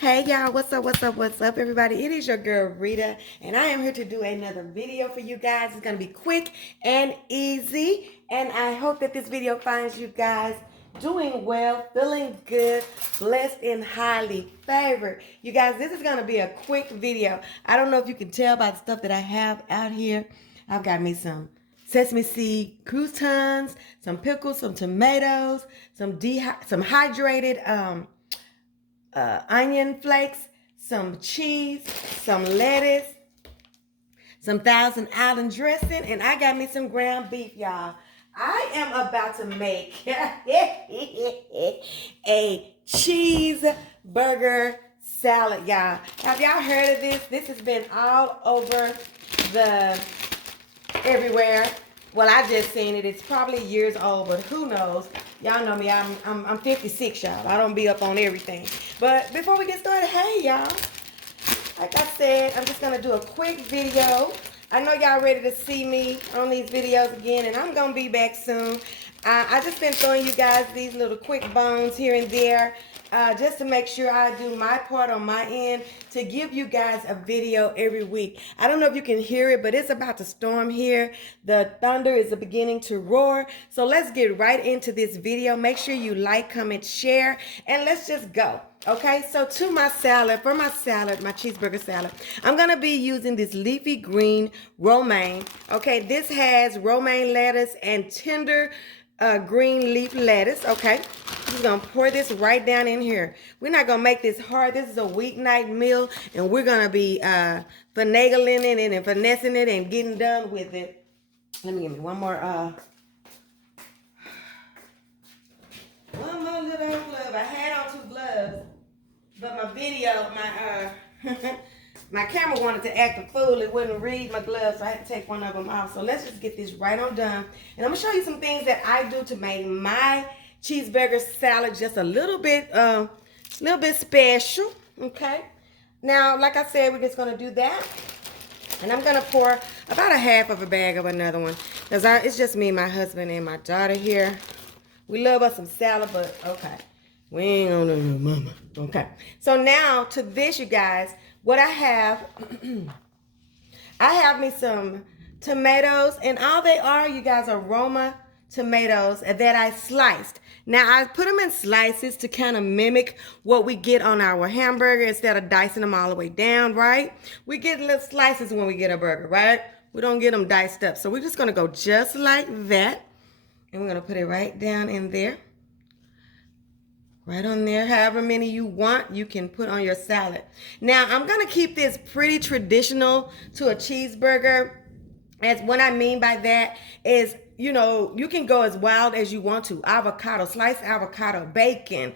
Hey y'all, what's up everybody? It is your girl Rita and I am here to do another video for you guys. It's going to be quick and easy and I hope that this video finds you guys doing well, feeling good, blessed and highly favored. You guys, this is going to be a quick video. I don't know if you can tell by the stuff that I have out here. I've got me some sesame seed croutons, some pickles, some tomatoes, some hydrated onion flakes, some cheese, some lettuce, some Thousand Island dressing, and I got me some ground beef, y'all. I am about to make a cheeseburger salad, y'all. Have y'all heard of this? This has been all over the everywhere. Well, I just seen it. It's probably years old, but who knows? Y'all know me. I'm 56, y'all. I don't be up on everything. But before we get started, hey, y'all. Like I said, I'm just gonna do a quick video. I know y'all ready to see me on these videos again, and I'm gonna be back soon. I just been throwing you guys these little quick bones here and there, just to make sure I do my part on my end to give you guys a video every week. I don't know if you can hear it, but it's about to storm here. The thunder is beginning to roar. So let's get right into this video. Make sure you like, comment, share, and let's just go. Okay, so to my salad, for my salad, my cheeseburger salad, I'm going to be using this leafy green romaine. Okay, this has romaine lettuce and tender green leaf lettuce. Okay, I'm just going to pour this right down in here. We're not going to make this hard. This is a weeknight meal, and we're going to be finagling it and finessing it and getting done with it. Let me give me one more little glove. I had on 2 gloves, but my video, my camera wanted to act a fool. It wouldn't read my gloves, so I had to take one of them off. So let's just get this right on done. And I'm gonna show you some things that I do to make my cheeseburger salad just a little bit special. Okay. Now, like I said, we're just gonna do that. And I'm gonna pour about a half of a bag of another one. Because it's just me, my husband, and my daughter here. We love us some salad, but okay. We ain't on no mama. Okay. So now to this, you guys, what I have, I have me some tomatoes, and all they are, you guys, are Roma tomatoes that I sliced. Now, I put them in slices to kind of mimic what we get on our hamburger instead of dicing them all the way down, right? We get little slices when we get a burger, right? We don't get them diced up. So we're just going to go just like that. And we're going to put it right down in there. Right on there. However many you want, you can put on your salad. Now, I'm going to keep this pretty traditional to a cheeseburger. As what I mean by that is, you know, you can go as wild as you want to. Avocado, sliced avocado, bacon,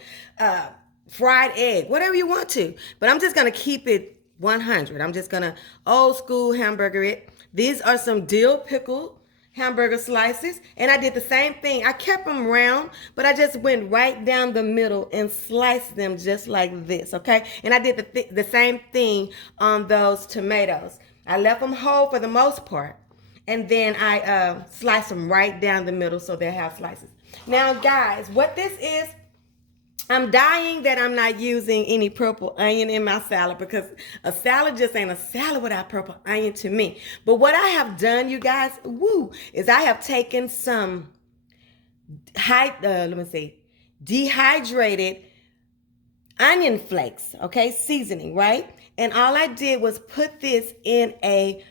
fried egg, whatever you want to. But I'm just going to keep it 100. I'm just going to old school hamburger it. These are some dill pickle hamburger slices, and I did the same thing. I kept them round, but I just went right down the middle and sliced them just like this, okay? And I did the same thing on those tomatoes. I left them whole for the most part, and then I sliced them right down the middle so they'll have slices. Now, guys, what this is, I'm dying that I'm not using any purple onion in my salad, because a salad just ain't a salad without purple onion to me. But what I have done, you guys, is I have taken some dehydrated onion flakes, okay, seasoning, right? And all I did was put this in a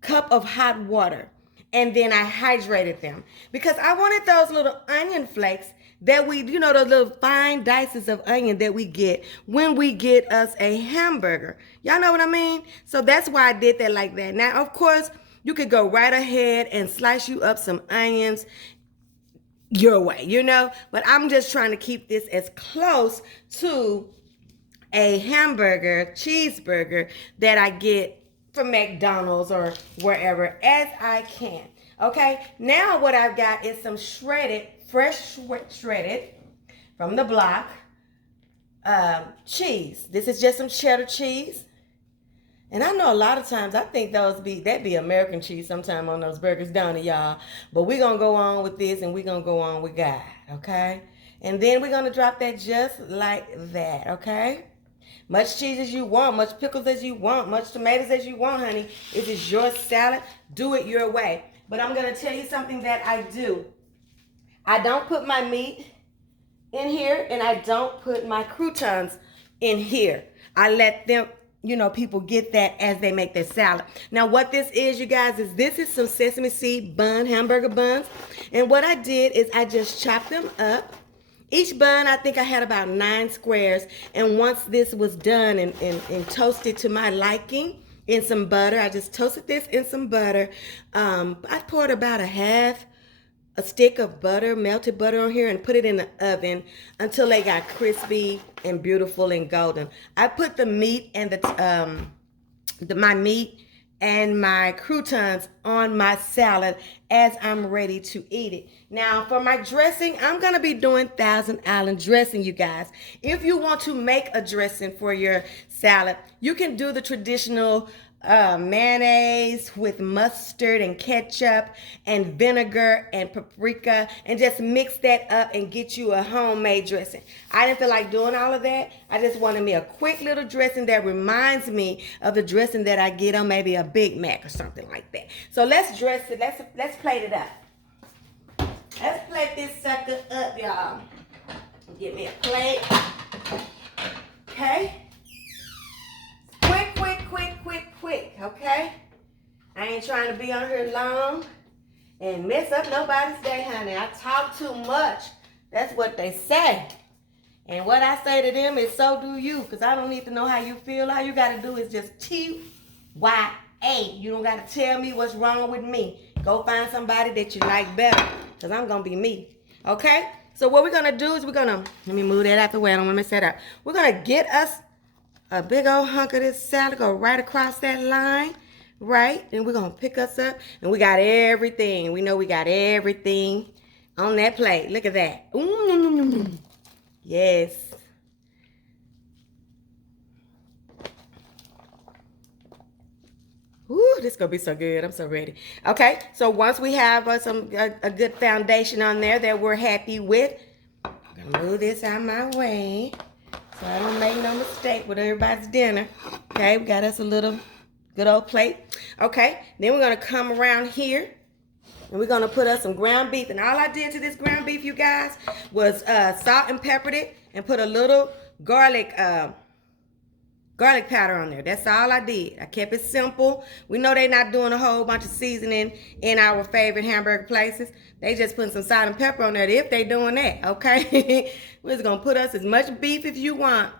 cup of hot water, and then I hydrated them because I wanted those little onion flakes that we, you know, those little fine dices of onion that we get when we get us a hamburger. Y'all know what I mean? So that's why I did that like that. Now, of course, you could go right ahead and slice you up some onions your way, you know? But I'm just trying to keep this as close to a hamburger, cheeseburger that I get from McDonald's or wherever as I can. Okay, now what I've got is some fresh shredded from the block cheese. This is just some cheddar cheese. And I know a lot of times I think that'd be American cheese sometime on those burgers, don't it, y'all? But we're going to go on with this, and we're going to go on with God, okay? And then we're going to drop that just like that, okay? Much cheese as you want, much pickles as you want, much tomatoes as you want, honey. If it's your salad, do it your way. But I'm going to tell you something that I do. I don't put my meat in here, and I don't put my croutons in here. I let them, you know, people get that as they make their salad. Now, what this is, you guys, is this is some sesame seed bun, hamburger buns. And what I did is I just chopped them up. Each bun, I think I had about 9 squares. And once this was done and toasted to my liking in some butter, I just toasted this in some butter. I poured about a stick of butter, melted butter on here, and put it in the oven until they got crispy and beautiful and golden. I put the meat and my meat and my croutons on my salad as I'm ready to eat it. Now, for my dressing, I'm going to be doing Thousand Island dressing, you guys. If you want to make a dressing for your salad, you can do the traditional mayonnaise with mustard and ketchup and vinegar and paprika, and just mix that up and get you a homemade dressing. I didn't feel like doing all of that. I just wanted me a quick little dressing that reminds me of the dressing that I get on maybe a Big Mac or something like that. So let's dress it. Let's plate it up. Let's plate this sucker up, y'all. Get me a plate. Okay. Quick, okay? I ain't trying to be on here long and mess up nobody's day, honey. I talk too much. That's what they say. And what I say to them is, so do you, because I don't need to know how you feel. All you got to do is just TYA. You don't got to tell me what's wrong with me. Go find somebody that you like better, because I'm going to be me, okay? So what we're going to do is let me move that out the way. I don't want to mess that up. We're going to get us a big old hunk of this salad, go right across that line, right? Then we're going to pick us up, and we got everything. We know we got everything on that plate. Look at that. Ooh, yes. Ooh, this is going to be so good. I'm so ready. Okay, so once we have a good foundation on there that we're happy with, I'm going to move this out of my way, so I don't make no mistake with everybody's dinner. Okay, we got us a little good old plate. Okay, then we're going to come around here, and we're going to put us some ground beef. And all I did to this ground beef, you guys, was salt and peppered it and put a little garlic powder on there. That's all I did. I kept it simple. We know they're not doing a whole bunch of seasoning in our favorite hamburger places. They just putting some salt and pepper on there if they doing that, okay? We're just going to put us as much beef as you want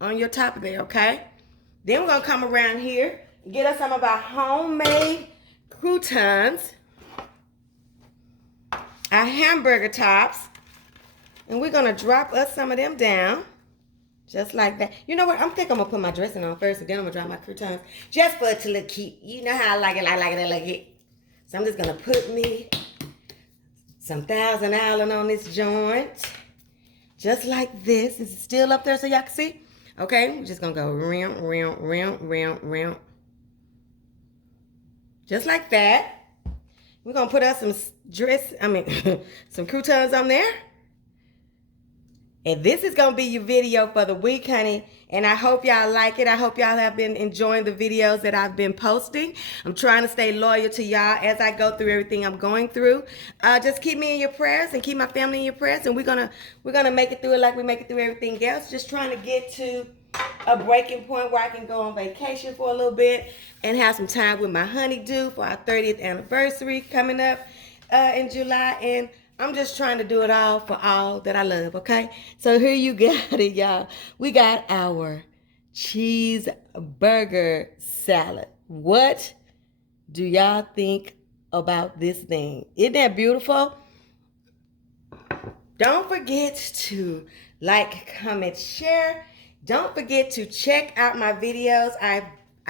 on your top of there, okay? Then we're going to come around here and get us some of our homemade croutons, our hamburger tops, and we're going to drop us some of them down. Just like that. You know what? I'm going to put my dressing on first, and then I'm going to drop my croutons. Just for it to look cute. You know how I like it. I like it. I like it. So I'm just going to put me some Thousand Island on this joint. Just like this. Is it still up there so y'all can see? Okay. We're just going to go round. Just like that. We're going to put us some croutons on there. And this is going to be your video for the week, honey. And I hope y'all like it. I hope y'all have been enjoying the videos that I've been posting. I'm trying to stay loyal to y'all as I go through everything I'm going through. Just keep me in your prayers and keep my family in your prayers. And we're gonna make it through it like we make it through everything else. Just trying to get to a breaking point where I can go on vacation for a little bit and have some time with my honeydew for our 30th anniversary coming up in July. And I'm just trying to do it all for all that I love, okay? So here you got it, y'all. We got our cheeseburger salad. What do y'all think about this thing? Isn't that beautiful? Don't forget to like, comment, share. Don't forget to check out my videos. I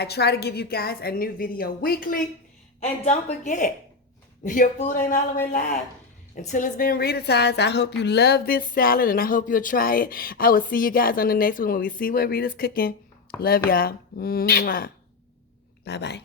try to give you guys a new video weekly. And don't forget, your food ain't all the way live until it's been Ritatized. I hope you love this salad, and I hope you'll try it. I will see you guys on the next one when we see what Rita's cooking. Love y'all. Bye-bye.